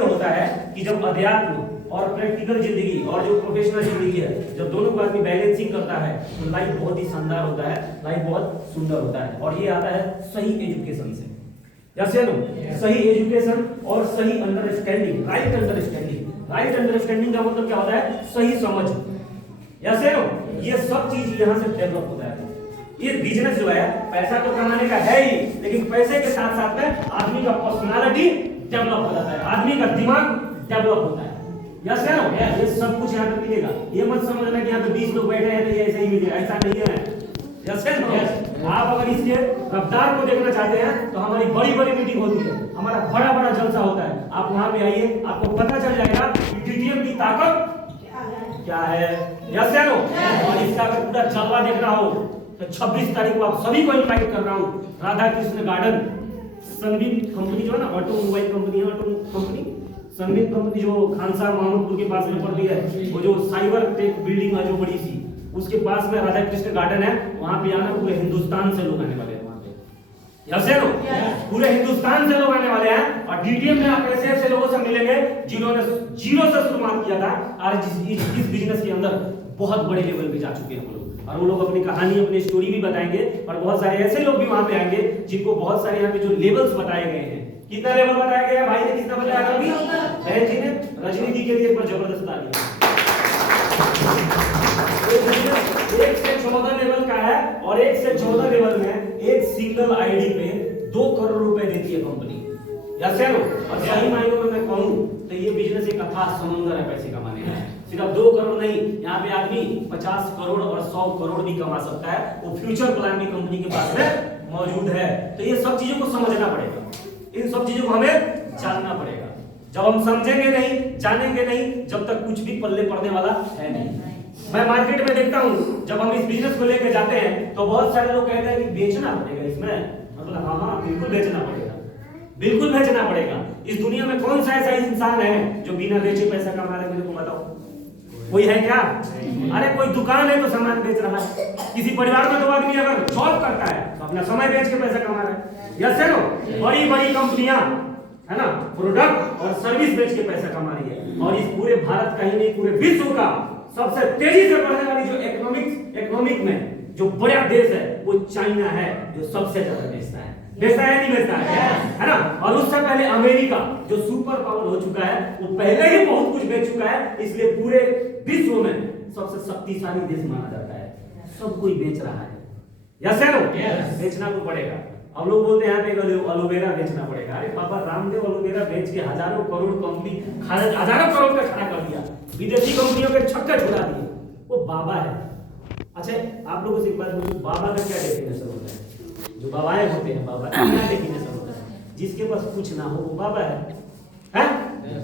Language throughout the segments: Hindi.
होता है कि जब अध्यात्म और प्रैक्टिकल जिंदगी और जो प्रोफेशनल जिंदगी है, जब दोनों को आदमी बैलेंसिंग करता है तो लाइफ बहुत ही शानदार होता है, लाइफ बहुत सुंदर होता है। और ये आता है सही एजुकेशन से। यस या नो? सही एजुकेशन और सही understanding, right understanding. Right understanding का मतलब क्या होता है? सही समझ। यस या नो? ये सब चीज यहाँ से डेवलप होता है। ये बिजनेस जो है पैसा तो कमाने का है ही, लेकिन पैसे के साथ साथ में आदमी का पर्सनालिटी डेवलप हो जाता है, आदमी का दिमाग डेवलप होता है। यस या नो? ये सब कुछ यहाँ पे मिलेगा। ये मत समझना कि यहाँ पे 20 लोग बैठे हैं तो ये ऐसे ही मिलेगा, ऐसा नहीं है। यस या नो? आप अगर इसके रफ्तार को देखना चाहते हैं तो हमारी बड़ी बड़ी मीटिंग होती है, हमारा बड़ा बड़ा जलसा होता है। आप वहां पे आइए, आपको पता चल जाएगा कि डीटीएम की ताकत क्या है। यस या नो? और इसका अगर पूरा जलवा देखना हो तो 26 तारीख को आप सभी को इनवाइट कर रहा हूँ Radha Krishna garden. Sunbeam company जो है ना, ऑटोमोबाइल कंपनी है, ऑटो कंपनी, सनबीम कंपनी जो खानसार मोहम्मदपुर के पास में पड़ती है, वो जो साइबर टेक बिल्डिंग है जो बड़ी सी, उसके पास में राधा कृष्ण गार्डन है। वहां पे आना, पूरे हिंदुस्तान से लोग आने वाले हैं वहां पे। यस या नो? पूरे हिंदुस्तान से लोग आने वाले हैं। और डीटीएम में आप ऐसे ऐसे लोगों से मिलेंगे जिन्होंने जीरो से शुरुआत किया था और इस बिजनेस के अंदर बहुत बड़े लेवल पे जा चुके हैं लोग। और वो लोग अपनी कहानी, अपनी स्टोरी भी बताएंगे। और बहुत सारे ऐसे लोग भी वहां पे आएंगे जिनको बहुत सारे यहाँ पे जो लेवल्स बताए गए हैं। कितना लेवल बताया गया? भाई ने कितना बताया अभी? बहन जी ने रजनी जी के लिए एक बार जबरदस्त ताली। एक से 14 लेवल का है और 1 से 14 लेवल में एक सिंगल आईडी पे 2 करोड़ रुपए देती है कंपनी। यस या नो? और सही मायनों में मैं कहूं तो ये बिजनेस एक अथाह समुद्र है पैसे कमाने का। सिर्फ 2 करोड़ नहीं, यहाँ पे आदमी 50 करोड़ और 100 करोड़ भी कमा सकता है। वो फ्यूचर प्लान भी कंपनी के पास में मौजूद है। तो ये सब चीजों को समझना पड़ेगा, इन सब चीजों को हमें जानना पड़ेगा। जब हम समझेंगे नहीं, जानेंगे नहीं, जब तक कुछ भी पल्ले पड़ने वाला है नहीं। मैं मार्केट में देखता हूँ, जब हम इस बिजनेस को लेकर जाते हैं तो बहुत सारे लोग कहते हैं कि बेचना पड़ेगा इसमें। मतलब हाँ, बिल्कुल बेचना पड़ेगा, बिल्कुल बेचना पड़ेगा। इस दुनिया में कौन सा ऐसा इंसान है जो बिना बेचे पैसा कमा रहा है? मेरे को बताओ, कोई है क्या? अरे कोई दुकान है तो सामान बेच रहा है। किसी परिवार में तो आदमी अगर जॉब करता है तो अपना समय बेच के पैसा कमा रहा है। यस है नो? बड़ी बड़ी कंपनियां है ना, प्रोडक्ट और सर्विस बेच के पैसा कमा रही है। और इस पूरे भारत का ही नहीं, पूरे विश्व का सबसे तेजी से बढ़ने वाली जो इकोनॉमिक में जो बड़ा देश है वो चाइना है, जो सबसे ज्यादा बेचता है। बेचता है नहीं बेचता है ना? और उससे पहले अमेरिका जो सुपर पावर हो चुका है, वो पहले ही बहुत कुछ बेच चुका है, इसलिए पूरे विश्व में सबसे शक्तिशाली देश माना जाता है। सब कोई बेच रहा है। यस है नो? बेचना तो पड़ेगा। अब लोग बोलते हैं यहाँ पे एलोवेरा बेचना पड़ेगा। अरे बाबा रामदेव एलोवेरा बेच के हजारों करोड़ कंपनी, हजारों करोड़ का खड़ा कर दिया, विदेशी कंपनियों के छक्के छुड़ा दिए। वो बाबा है। अच्छा, आप लोगों से एक बात बोलूं, बाबा का क्या डेफिनेशन होता है? जो बाबाएं होते हैं, बाबा क्या डेफिनेशन होता है? जिसके पास कुछ ना हो वो बाबा है?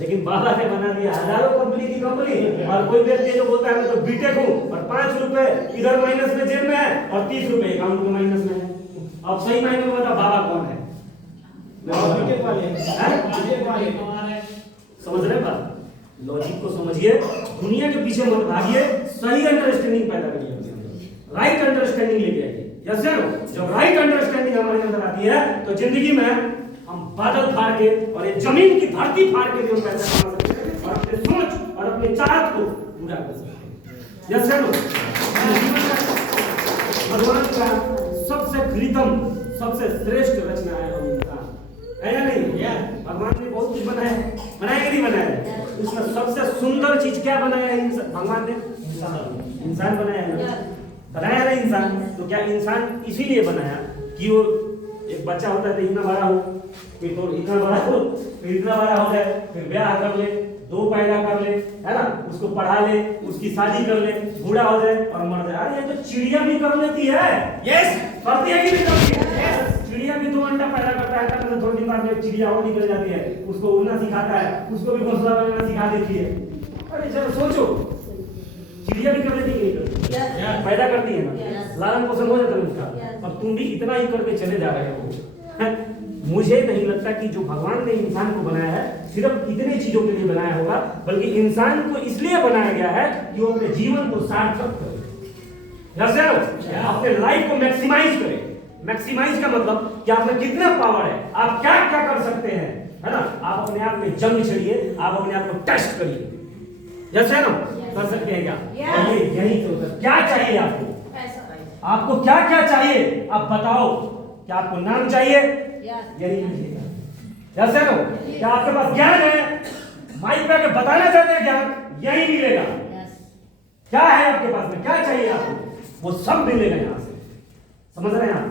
लेकिन बाबा ने बना दिया हजारों कंपनी की कंपनी। और कोई व्यक्ति जो बोलता है मैं तो बीटेक हूं और 5 रुपए इधर माइनस में जेब में है और 30 रुपए अकाउंट में माइनस में है। अब सही मायने में बता, बाबा कौन है? बीटेक वाले। समझ रहे बात? लॉजिक को समझिए, दुनिया के पीछे मत भागिए, सही अंडरस्टैंडिंग पैदा करिए, राइट अंडरस्टैंडिंग लेके आइए। Yes sir? जब राइट अंडरस्टैंडिंग हमारे अंदर आती है तो जिंदगी में हम बादल फाड़ के और ये जमीन की धरती फाड़ के भी हम पैसा कमा सकते हैं और अपने सोच और अपने चाहत को पूरा कर सकते हैं। Yes sir? भगवान का सबसे प्रीतम, सबसे श्रेष्ठ रचना है हम इंसान, है या नहीं? भगवान ने बहुत कुछ बनाया है, बनाया कि नहीं बनाया? उसमें सबसे सुंदर चीज क्या बनाया है भगवान ने? इंसान बनाया है। बनाया ना इंसान, तो क्या इंसान इसीलिए बनाया कि वो एक बच्चा होता है तो इतना बड़ा हो, फिर तो इतना बड़ा हो, फिर इतना बड़ा हो जाए, फिर ब्याह कर ले, 2 पैदा कर ले, है ना, उसको पढ़ा ले, उसकी शादी कर ले, बूढ़ा हो जाए और मर जाए। अरे ये तो चिड़िया भी कर लेती है। यस, करती है कि नहीं करती है? चिड़िया भी 2 अंडा पैदा करता है, तो थोड़ी देर बाद में चिड़िया और निकल जाती है, उसको उड़ना सिखाता है, उसको भी घोंसला बनाना सिखा देती है। अरे जरा सोचो, चिड़िया भी कर लेती है, नहीं करती? पैदा करती है ना, लालन पोषण हो जाता है उसका। अब तुम भी इतना ही करके चले जा रहे हो। मुझे नहीं लगता कि जो भगवान ने इंसान को बनाया है सिर्फ इतने चीजों के लिए बनाया होगा, बल्कि इंसान को इसलिए बनाया गया है कि वो अपने जीवन को सार्थक करे, अपने लाइफ को मैक्सिमाइज करे। मैक्सिमाइज का मतलब कि आप में कितना पावर है, आप क्या क्या कर सकते हैं। है ना? आप अपने आप में जंग छड़िए, आप अपने आप को टेस्ट करिए, जैसे है ना? कर सकते हैं क्या? और ये यही तो क्या चाहिए आपको? आपको क्या क्या चाहिए आप बताओ। क्या आपको नाम चाहिए? यही मिलेगा, जैसे ना? क्या आपके पास ज्ञान है? माइक पे आके बताना चाहते हैं ज्ञान, यही मिलेगा। क्या है आपके पास में, क्या चाहिए आपको, वो सब मिलेगा यहाँ से। समझ रहे हैं आप?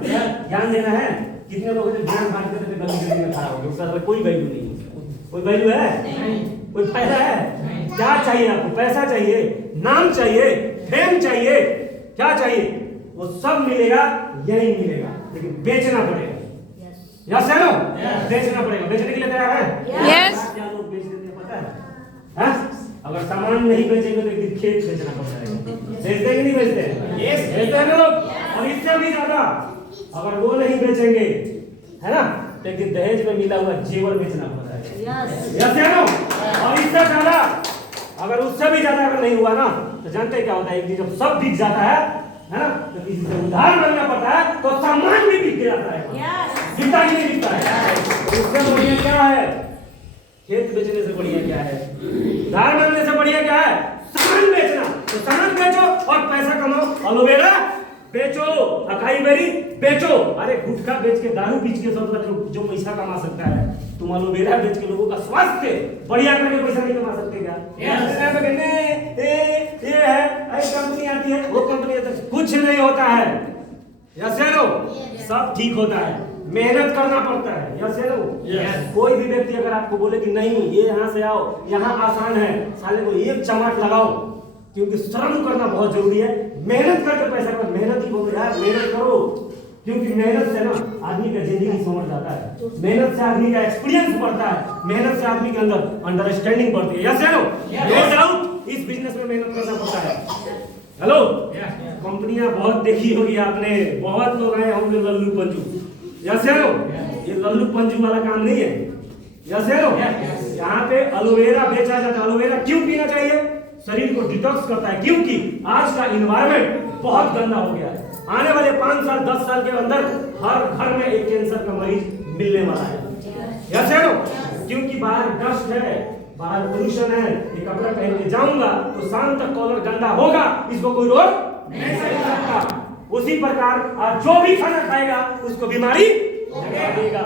ज्ञान देना है। कितने लोग जो ज्ञान बांटते थे गली गली में खड़ा हो गए, उसका कोई वैल्यू नहीं है। कोई वैल्यू है? कोई फायदा है? क्या चाहिए आपको? पैसा चाहिए, नाम चाहिए, फेम चाहिए, क्या चाहिए? वो सब मिलेगा, यही मिलेगा, लेकिन बेचना पड़ेगा। यस है ना? बेचना पड़ेगा। बेचने के लिए तैयार है? यस। क्या लोग बेच देते हैं पता है? हाँ? अगर सामान नहीं बेचेंगे तो एक खेत बेचना पड़ जाएगा। बेचते कि नहीं बेचते? यस, बेचते हैं लोग। और इससे भी ज्यादा अगर वो नहीं बेचेंगे, है ना, तो एक दहेज में मिला हुआ जेवर बेचना पड़ जाएगा। यस है ना? और इससे ज्यादा अगर उससे भी ज्यादा अगर नहीं हुआ ना, तो जानते हैं क्या होता है? एक दिन जब सब बिक जाता है ना, तो किसी से उधार मांगना पड़ता है, तो सामान भी बिक जाता है। बिकता ही नहीं बिकता है। उससे बढ़िया क्या है? खेत बेचने से बढ़िया क्या है? उधार मांगने से बढ़िया क्या है? सामान बेचना। तो सामान बेचो और पैसा कमाओ। एलोवेरा बेचो, अकाई बेरी बेचो। अरे गुटखा बेच के, दारू बेच के सब जो पैसा कमा सकता है, तुम एलोवेरा बेच के लोगों का स्वास्थ्य बढ़िया करके पैसा नहीं कमा सकते क्या? ये है, ऐसी कंपनी आती है, वो कंपनी आती है, कुछ नहीं होता है। यस है नो? सब ठीक होता है, मेहनत करना पड़ता है। यस है नो? कोई भी व्यक्ति अगर आपको बोले कि नहीं ये यहाँ से आओ, यहाँ आसान है, साले को एक चमाट लगाओ, क्योंकि श्रम करना बहुत जरूरी है। मेहनत करके पैसा करो, मेहनत ही बोलो यार, मेहनत करो, क्योंकि मेहनत से ना आदमी का जिंदगी समझ जाता है, मेहनत से आदमी का एक्सपीरियंस बढ़ता है, मेहनत से आदमी के अंदर अंडरस्टैंडिंग बढ़ती है। यस है नो? नो डाउट इस बिजनेस में मेहनत करना पड़ता है। हेलो, कंपनियां बहुत देखी होगी आपने, बहुत लोग आए होंगे लल्लू पंजू। यस है नो? ये लल्लू पंजू वाला काम नहीं है। यस है नो? यहाँ पे एलोवेरा बेचा जाता है। एलोवेरा क्यों पीना चाहिए? शरीर को डिटॉक्स करता है, क्योंकि आज का इन्वायरमेंट बहुत गंदा हो गया है। आने वाले 5 साल 10 साल के अंदर हर घर में एक कैंसर का मरीज मिलने वाला है। यस है नो? क्योंकि बाहर डस्ट है, बाहर पोल्यूशन है। ये कपड़ा पहन के जाऊंगा तो शाम तक कॉलर गंदा होगा, इसको कोई रोक नहीं सकता। उसी प्रकार आप जो भी खाना खाएगा उसको बीमारी लगेगा।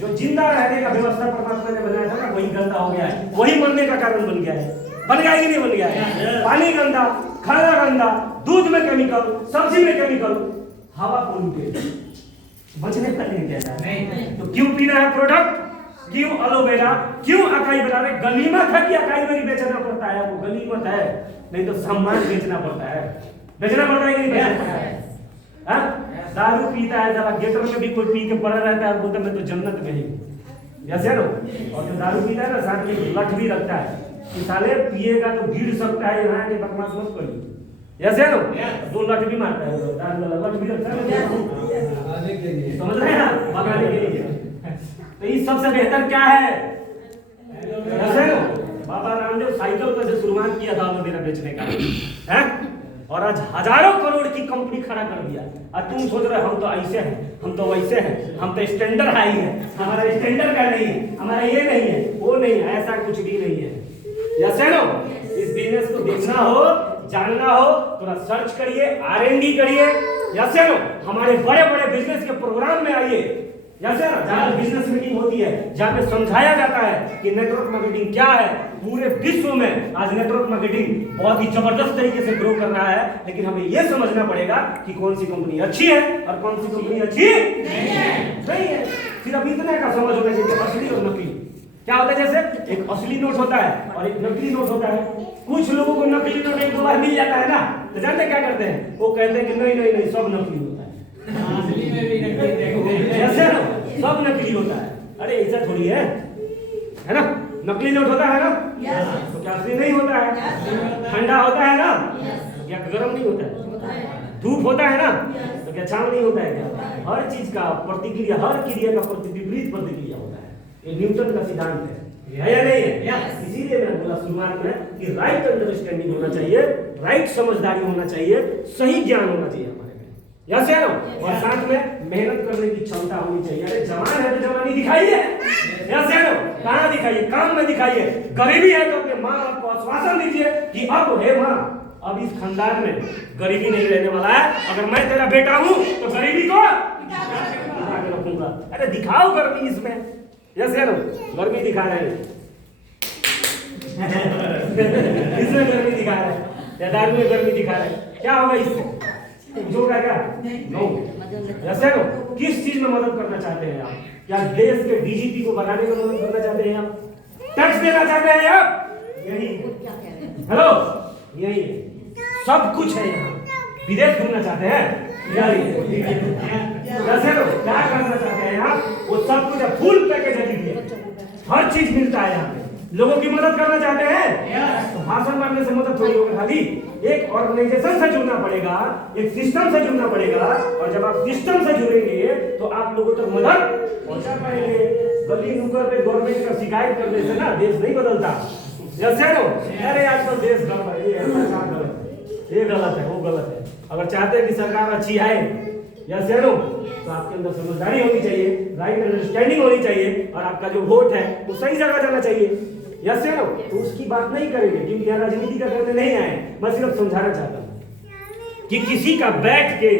जो जिंदा रहने का व्यवस्था परमात्मा ने बनाया था ना, वही गंदा हो गया है, वही मरने का कारण बन गया है। बन गया कि नहीं बन गया है? पानी गंदा, खाना गंदा, दूध में केमिकल, सब्जी में केमिकल, हवा पोल्यूटेड, बचने का नहीं कहता है। तो क्यों पीना है प्रोडक्ट? क्यों एलोवेरा? क्यों अकाई बेरा? गनीमत है कि अकाई बेरी बेचना पड़ता है आपको, गनीमत है, नहीं तो सम्मान बेचना पड़ता है। बेचना पड़ता है कि नहीं बेचना है? दारू पीता है, जरा गेटर में भी कोई पी के पड़ा रहता है, बोलता मैं तो जन्नत में ही। यस है नो? और जो दारू पीता है ना, साथ में लठ भी रखता है कि साले पिएगा तो गिर सकता है, यहाँ के बकवास मत करिए। यस है नो? 2 लठ भी मारता है, दारू वाला लठ भी रखता है, समझ रहे हैं ना? भगाने के लिए। तो इस सबसे बेहतर क्या है? यस है नो? बाबा रामदेव साइकिल पर से शुरुआत किया था एलोवेरा बेचने का, है? और आज हजारों करोड़ की कंपनी खड़ा कर दिया। और तुम सोच रहे हम तो ऐसे हैं, हम तो वैसे हैं, हम तो स्टैंडर्ड हाई है, हमारा स्टैंडर्ड का नहीं है, हमारा ये नहीं है, वो नहीं है, ऐसा कुछ भी नहीं है। यस है नो? इस बिजनेस को देखना हो, जानना हो, थोड़ा सर्च करिए, R&D करिए। यस है नो? हमारे बड़े बड़े बिजनेस के प्रोग्राम में आइए। यस है ना? जहाँ बिजनेस मीटिंग होती है, जहाँ पे समझाया जाता है कि नेटवर्क मार्केटिंग क्या है। पूरे विश्व में आज नेटवर्क मार्केटिंग बहुत ही जबरदस्त तरीके से ग्रो कर रहा है, लेकिन हमें यह समझना पड़ेगा कि कौन सी कंपनी अच्छी है और कौन सी कंपनी अच्छी नहीं है। सिर्फ इतना का समझ होना चाहिए, असली और नकली क्या होता है। जैसे एक असली नोट होता है और एक नकली नोट होता है। कुछ लोगों को नकली नोट 1-2 बार मिल जाता है ना, तो जानते क्या करते हैं? वो कहते हैं कि नहीं नहीं नहीं, सब नकली होता है, असली में भी नकली, ऐसे ना सब नकली होता है। अरे ऐसा थोड़ी है ना? नकली नोट होता है ना, तो क्या असली नहीं होता है? ठंडा होता है ना, क्या गर्म नहीं होता है? धूप होता है ना, तो क्या छांव नहीं होता है क्या? हर चीज का प्रतिक्रिया, हर क्रिया का विपरीत प्रतिक्रिया होता है। ये न्यूटन का सिद्धांत है या नहीं है? इसीलिए मैंने बोला शुरुआत में कि राइट अंडरस्टैंडिंग होना चाहिए, राइट समझदारी होना चाहिए, सही ज्ञान होना चाहिए हमारे में। यस या नो? और साथ में मेहनत करने की क्षमता होनी चाहिए। अरे जवान है तो जवानी दिखाइए, यस या नो? कहाँ दिखाइए? काम में दिखाइए। गरीबी है तो अपने माँ बाप को आश्वासन दीजिए कि अब हे माँ, अब इस खानदान में गरीबी नहीं रहने वाला है। अगर मैं तेरा बेटा हूँ तो गरीबी को मिटा के रखूंगा। अरे दिखाओ गर्मी इसमें, यस या नो? गर्मी दिखा रहे हैं इसमें गर्मी दिखा रहा है या दारू में गर्मी दिखा रहा है, क्या होगा इससे? जो का क्या? नो। जैसे नो, किस चीज में मदद करना चाहते हैं आप? क्या देश के डीजीपी को बनाने में मदद करना चाहते हैं आप? टैक्स देना चाहते हैं आप? यही हेलो, यही सब कुछ है यहाँ। विदेश घूमना चाहते हैं? जैसे नो, क्या करना चाहते हैं यहाँ? वो सब कुछ फुल पैकेज है, हर चीज मिलता है यहाँ पे। लोगों की मदद करना चाहते हैं तो भाषण मारने से मदद थोड़ी होगी, खाली एक ऑर्गेनाइजेशन से जुड़ना पड़ेगा, एक सिस्टम से जुड़ना पड़ेगा। और जब आप सिस्टम से जुड़ेंगे तो आप लोगों तक मदद पहुंचा पाएंगे। गली नुक्कड़ पे गवर्नमेंट का शिकायत करने से ना देश नहीं बदलता। जैसे नो, अरे आजकल देश गलत है, ये सरकार गलत है, ये गलत है, वो गलत है। अगर चाहते हैं कि सरकार अच्छी आए, यस या नो, तो आपके अंदर समझदारी होनी चाहिए, राइट अंडरस्टैंडिंग होनी चाहिए, और आपका जो वोट है वो सही जगह जाना चाहिए, यस या नो? तो उसकी बात नहीं करेंगे क्योंकि यहाँ राजनीति का करने नहीं आए। मैं सिर्फ समझाना चाहता हूँ कि किसी का बैठ के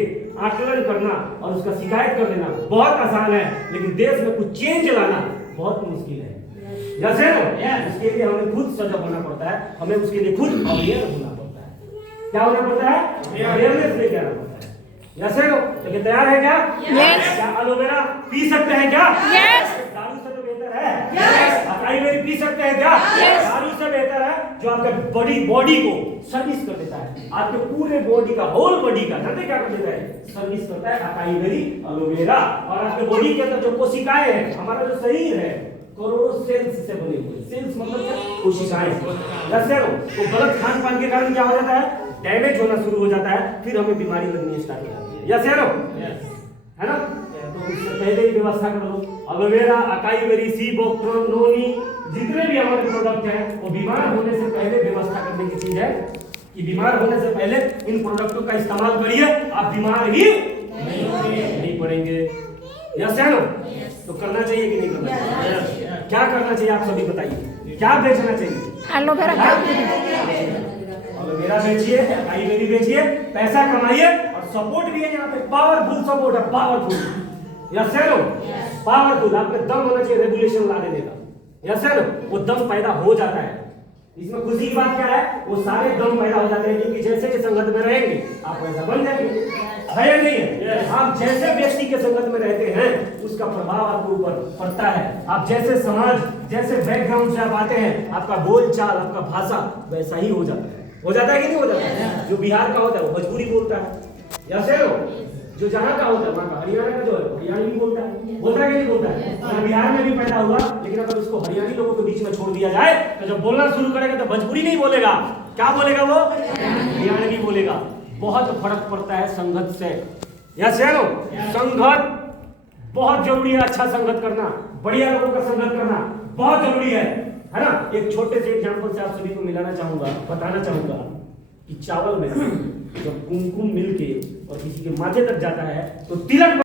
आकलन करना और उसका शिकायत कर देना बहुत आसान है, लेकिन देश में कुछ चेंज लाना बहुत मुश्किल है, यस या नो? उसके लिए हमें खुद सजग होना पड़ता है, हमें उसके लिए खुद अवेयर होना पड़ता है। क्या होना पड़ता है? अवेयरनेस लेके आना पड़ता है, यस या नो? लेकिन तैयार है क्या? क्या एलोवेरा पी सकते हैं क्या? दारू से तो बेहतर है। अकाई बेरी पी सकते हैं क्या? दारू से बेहतर है, जो आपके बॉडी को सर्विस कर देता है, आपके पूरे बॉडी का, होल बॉडी का, जानते क्या कर देता है? सर्विस करता है अकाई बेरी, एलोवेरा। और आपके बॉडी के अंदर जो कोशिकाएं हैं, हमारा जो शरीर है करोड़ों सेल्स से बने हुए, सेल्स मतलब क्या? कोशिकाएं। तो गलत खान पान के कारण क्या हो जाता है? डैमेज होना शुरू हो जाता है, फिर हमें बीमारी लगनी स्टार्ट हो जाती है, यस या नो? है ना? तो उससे पहले ही व्यवस्था कर लो। एलोवेरा, अकाई बेरी, सी बोक्ट्रोन, नोनी, जितने भी हमारे प्रोडक्ट हैं वो बीमार होने से पहले व्यवस्था करने की चीज है कि बीमार होने से पहले इन प्रोडक्टों का इस्तेमाल करिए, आप बीमार ही नहीं पड़ेंगे, यस या नो? तो करना चाहिए कि नहीं करना चाहिए? क्या करना चाहिए आप सभी बताइए, क्या बेचना चाहिए? एलोवेरा एलोवेरा बेचिए, अकाई बेरी बेचिए, पैसा कमाइए, और सपोर्ट भी है यहाँ पे, पावरफुल सपोर्ट है, पावरफुल, यस या नो? पावरफुल। आपके दम होना चाहिए रेगुलेशन ला देने का, यस या नो? वो दम पैदा हो जाता है। इसमें खुशी की बात क्या है? वो सारे दम पैदा हो जाते हैं क्योंकि जैसे के संगत में रहेंगे आप वैसा बन जाएंगे, है या नहीं है? आप जैसे व्यक्ति के संगत में रहते हैं उसका प्रभाव आपके ऊपर पड़ता है। आप जैसे समाज, जैसे बैकग्राउंड से आप आते हैं, आपका बोलचाल, आपका भाषा वैसा ही हो जाता है। हो जाता है कि नहीं हो जाता है? जो बिहार का होता है वो भोजपुरी बोलता है, यस या नो? जो जहाँ का होता है वहाँ का, हरियाणा का जो है हरियाणवी बोलता है, बोलता है कि नहीं बोलता है? अगर बिहार में भी पैदा हुआ, लेकिन अगर उसको हरियाणी लोगों के बीच में छोड़ दिया जाए तो जब बोलना शुरू करेगा तो भोजपुरी नहीं बोलेगा, क्या बोलेगा वो? हरियाणवी बोलेगा। बहुत फर्क पड़ता है संगत से, यस या नो? संगत बहुत जरूरी है, अच्छा संगत करना, बढ़िया लोगों का संगत करना बहुत जरूरी है ना? एक छोटे से एग्जांपल से आप सभी को मिलाना चाहूंगा, बताना चाहूंगा कि चावल में जब कुमकुम मिलके और किसी के माथे तक जाता है तो तिलक